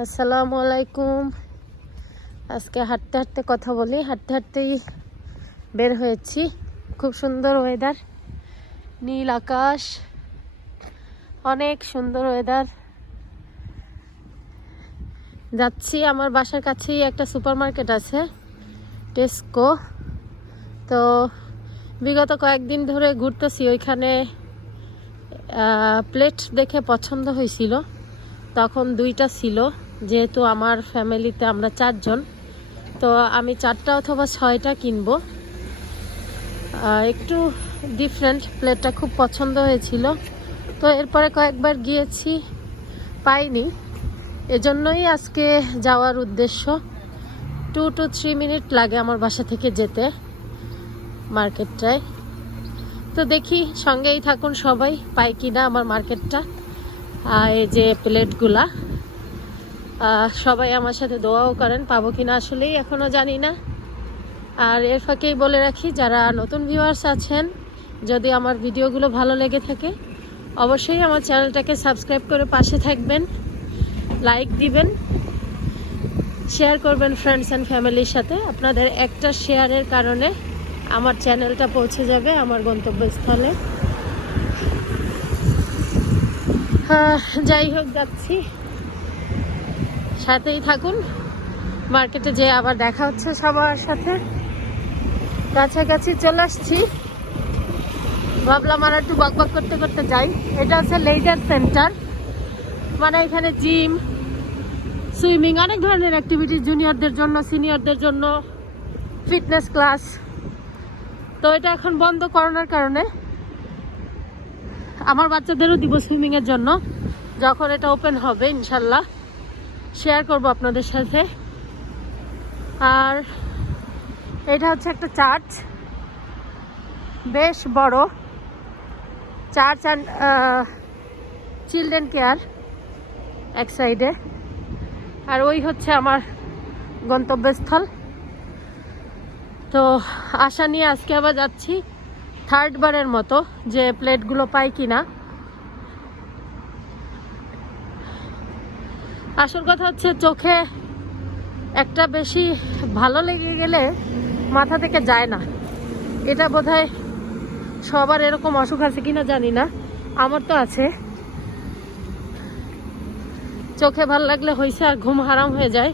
আসসালামু আলাইকুম। আজকে হাঁটতে হাঁটতে কথা বলি। হাঁটতে হাঁটতেই বের হয়েছি। খুব সুন্দর ওয়েদার নীল আকাশ, অনেক সুন্দর ওয়েদার যাচ্ছি, আমার বাসার কাছেই একটা সুপার মার্কেট আছে, টেস্কো। তো বিগত কয়েকদিন ধরে ঘুরতেছি, ওইখানে প্লেট দেখে পছন্দ হয়েছিল। তখন দুইটা ছিল। যেহেতু আমার ফ্যামিলিতে আমরা চারজন, তো আমি চারটা অথবা ছয়টা কিনবো। একটু ডিফারেন্ট প্লেটটা খুব পছন্দ হয়েছিল। তো এরপরে কয়েকবার গিয়েছি, পাইনি। এজন্যই আজকে যাওয়ার উদ্দেশ্য। টু টু থ্রি মিনিট লাগে আমার বাসা থেকে যেতে, মার্কেটটায়। তো দেখি, সঙ্গেই থাকুন সবাই, পাই কিনা আমার মার্কেটটা। এই যে প্লেটগুলা সবাই আমার সাথে দোয়াও করেন, পাবো কিনা আসলেই এখনও জানি না। আর এর ফাঁকেই বলে রাখি, যারা নতুন ভিউয়ার্স আছেন, যদি আমার ভিডিওগুলো ভালো লেগে থাকে, অবশ্যই আমার চ্যানেলটাকে সাবস্ক্রাইব করে পাশে থাকবেন লাইক দিবেন শেয়ার করবেন ফ্রেন্ডস অ্যান্ড ফ্যামিলির সাথে। আপনাদের একটা শেয়ারের কারণে আমার চ্যানেলটা পৌঁছে যাবে আমার গন্তব্যস্থলে। যাই হোক, যাচ্ছি। সাথেই থাকুন। মার্কেটে যে আবার দেখা হচ্ছে সবার সাথে। কাছাকাছি চলে আসছি। ভাবলাম আর একটু বক করতে করতে যাই। এটা হচ্ছে লেজার সেন্টার মানে এখানে জিম সুইমিং অনেক ধরনের অ্যাক্টিভিটি জুনিয়রদের জন্য সিনিয়রদের জন্য ফিটনেস ক্লাস তো এটা এখন বন্ধ করোনার কারণে। আমার বাচ্চাদেরও দিব সুইমিংয়ের জন্য। যখন এটা ওপেন হবে, ইনশাল্লাহ। শেয়ার করব আপনাদের সাথে। আর এটা হচ্ছে একটা চার্চ বেশ বড়। চার্চ অ্যান্ড চিলড্রেন কেয়ার এক সাইডে আর ওই হচ্ছে আমার গন্তব্যস্থল। তো আশা নিয়ে আজকে আবার যাচ্ছি। থার্ড বারের মতো যে প্লেটগুলো পাই কিনা। আসল কথা হচ্ছে চোখে একটা বেশি ভালো লেগে গেলে মাথা থেকে যায় না। এটা বোধহয় সবার এরকম অসুখ আছে কিনা জানি না, আমার তো আছে। চোখে ভালো লাগলে হয়েছে আর ঘুম হারাম হয়ে যায়।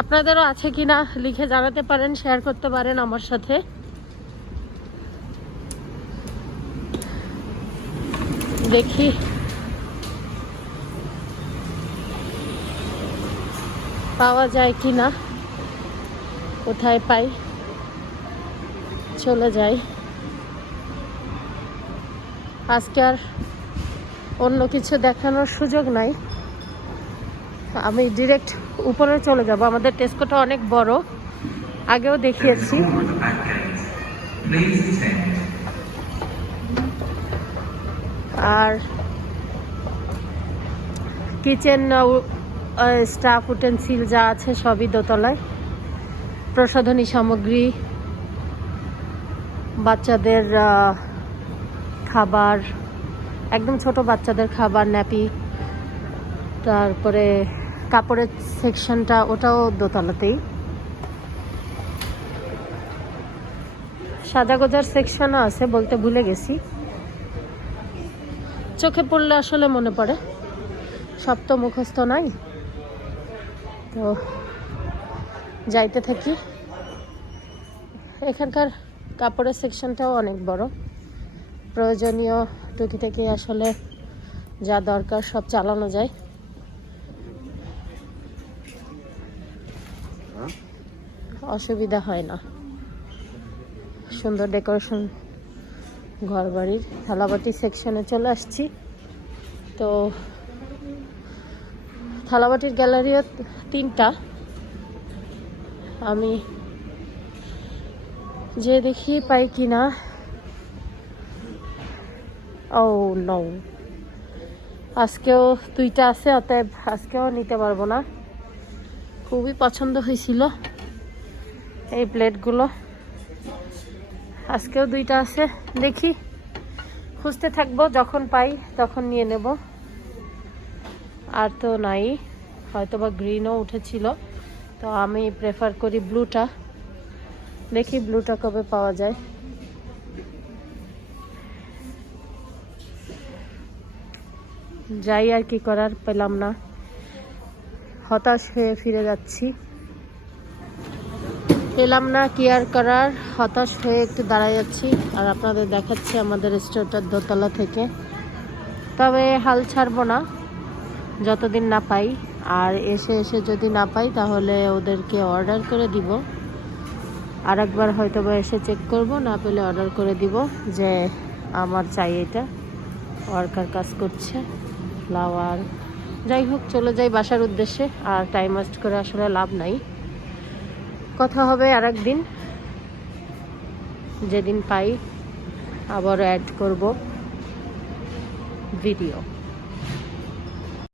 আপনাদেরও আছে কিনা লিখে জানাতে পারেন শেয়ার করতে পারেন আমার সাথে। দেখি। পাওয়া যায় কি না? কোথায় পাই? চলে যাই। আজকে আর অন্য কিছু দেখানোর সুযোগ নাই। আমি ডিরেক্ট উপরে চলে যাব। আমাদের টেস্কোটা অনেক বড়। আগেও দেখিয়েছি। আর কিচেন স্টাফ উটেন্সিল যা আছে সবই দোতলায়। প্রসাধনী সামগ্রী, বাচ্চাদের খাবার, একদম ছোট বাচ্চাদের খাবার ন্যাপি তারপরে কাপড়ের সেকশনটা ওটাও দোতলাতেই। সাজা গোজার সেকশনও আছে বলতে ভুলে গেছি। চোখে পড়লে আসলে মনে পড়ে। সব তো মুখস্থ নাই। তো যাইতে থাকি। এখানকার কাপড়ের সেকশনটাও অনেক বড়। প্রয়োজনীয় টুকি থেকে আসলে যা দরকার সব চালানো যায়। অসুবিধা হয় না। সুন্দর ডেকোরেশন ঘর বাড়ির থালাবাটি সেকশনে চলে আসছি। তো থালাবাটির গ্যালারিও তিনটা। আমি যে দেখি পাই কি না ও নৌ আজকেও দুইটা আছে, অতএব আজকেও নিতে পারব না। খুবই পছন্দ হয়েছিল এই প্লেটগুলো আজকেও দুইটা আছে। দেখি। খুঁজতে থাকব, যখন পাই তখন নিয়ে নেব। আর তো নাই। হয়তো বা গ্রিনও উঠেছিল। তো আমি প্রেফার করি ব্লুটা দেখি ব্লুটা কবে পাওয়া যায়। যাই আর কি করার, পেলাম না। হতাশ হয়ে ফিরে যাচ্ছি। পেলাম না কেয়ার করার? হতাশ হয়ে একটু দাঁড়ায় যাচ্ছি আর আপনাদের দেখাচ্ছি আমাদের স্টোরটার দোতলা থেকে। তবে হাল ছাড়বো না, যতদিন না পাই। আর এসে এসে যদি না পাই, তাহলে ওদেরকে অর্ডার করে দিব। আর একবার হয়তো বা এসে চেক করব, না পেলে অর্ডার করে দিব যে আমার চাই এটা। ওয়ার্কার কাজ করছে ফ্লাওয়ার যাই হোক, চলে যাই বাসার উদ্দেশ্যে। আর টাইম ওয়েস্ট করে আসলে লাভ নাই। কথা হবে আর একদিন যেদিন পাই আবার অ্যাড করব ভিডিও